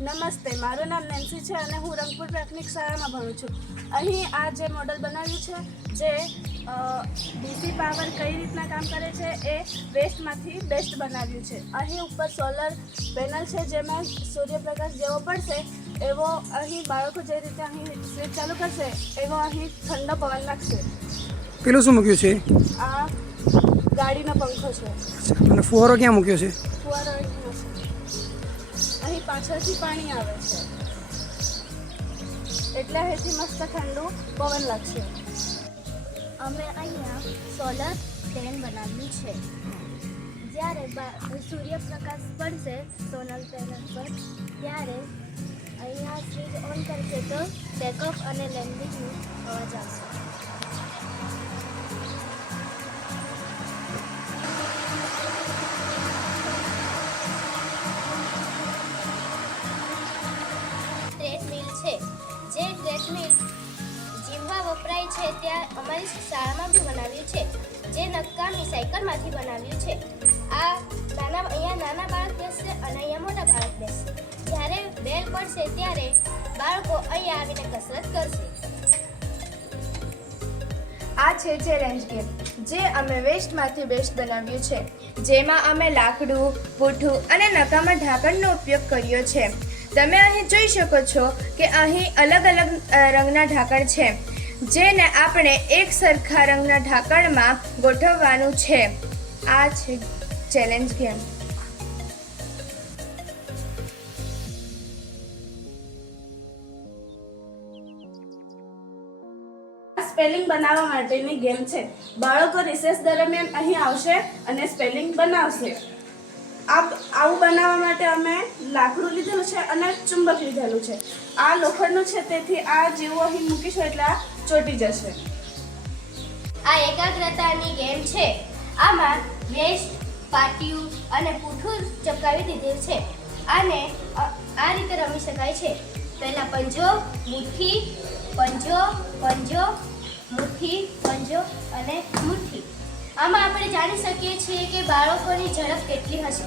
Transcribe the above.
નમસ્તે, મારું નામ નેન્સી છે અને હું રંગપુર પ્રાથમિક શાળામાં ભણું છું. અહીં આ જે મોડલ બનાવ્યું છે, જે ડીસી પાવર કઈ રીતના કામ કરે છે એ વેસ્ટમાંથી બેસ્ટ બનાવ્યું છે. અહીં ઉપર સોલર પેનલ છે, જેમાં સૂર્યપ્રકાશ જેવો પડશે એવો અહીં બાળકો જે રીતે અહીં સ્વિચ ચાલુ કરશે એવો અહીં ઠંડો પવન લાગશે. પેલું શું મૂક્યું છે? આ ગાડીનો પંખો છે. અને ફુવારો ક્યાં મૂક્યો છે? ફુવારો અહીં છે. અહીં પાછળથી પાણી આવે છે એટલે અહીંથી મસ્ત ઠંડુ પવન લાગશે. અમે અહીંયા સોલર પેન બનાવ્યું છે. જ્યારે સૂર્યપ્રકાશ પડશે સોલર પેનલ પર ત્યારે અહીંયા સ્વિચ ઓન કરશે તો ટેકઓફ અને લેન્ડિંગનો અવાજ આવશે. ટ્રેડમિલ છે, જે ટ્રેડમિલ જીમમાં વપરાય છે ત્યાં અમારી શાળામાં બી બનાવ્યું છે, જે નકામી સાયકલમાંથી બનાવ્યું છે. આ અહીંયા નાના બાળક બેસશે અને અહીંયા મોટા બાળક બેસશે. જ્યારે બેલ પડશે ત્યારે બાળકો અહીંયા આવીને કસરત કરશે. આ છે ચેલેન્જ ગેમ, જે અમે વેસ્ટમાંથી બેસ્ટ બનાવ્યું છે, જેમાં અમે લાકડું, પૂઠું અને નકામા ઢાંકણનો ઉપયોગ કર્યો છે. તમે અહીં જોઈ શકો છો કે અહીં અલગ અલગ રંગના ઢાંકણ છે, જેને આપણે એક સરખા રંગના ઢાંકણમાં ગોઠવવાનું છે. આ છે ચેલેન્જ ગેમ. સ્પેલિંગ બનાવવા માટેની ગેમ છે. બાળકો રિસેસ દરમિયાન અહીં આવશે અને સ્પેલિંગ બનાવશે. આવું બનાવવા માટે અમે લાકડું લીધેલું છે અને ચુંબક લીધેલું છે. આ લોખંડનું છે, તેથી આ જેવું અહીં મૂકીશું એટલે આ ચોંટી જશે. આ એકાગ્રતાની ગેમ છે. આમાં વેસ્ટ, પાટિયું અને પૂઠું ચપકાવી દીધેલ છે અને આ રીતે રમી શકાય છે. પહેલા પંજો, મુઠ્ઠી, પંજો, પંજો, મુઠ્ઠી, પંજો અને મુઠ્ઠી. આમાં આપણે જાણી શકીએ છીએ કે બાળકોની ઝડપ કેટલી હશે.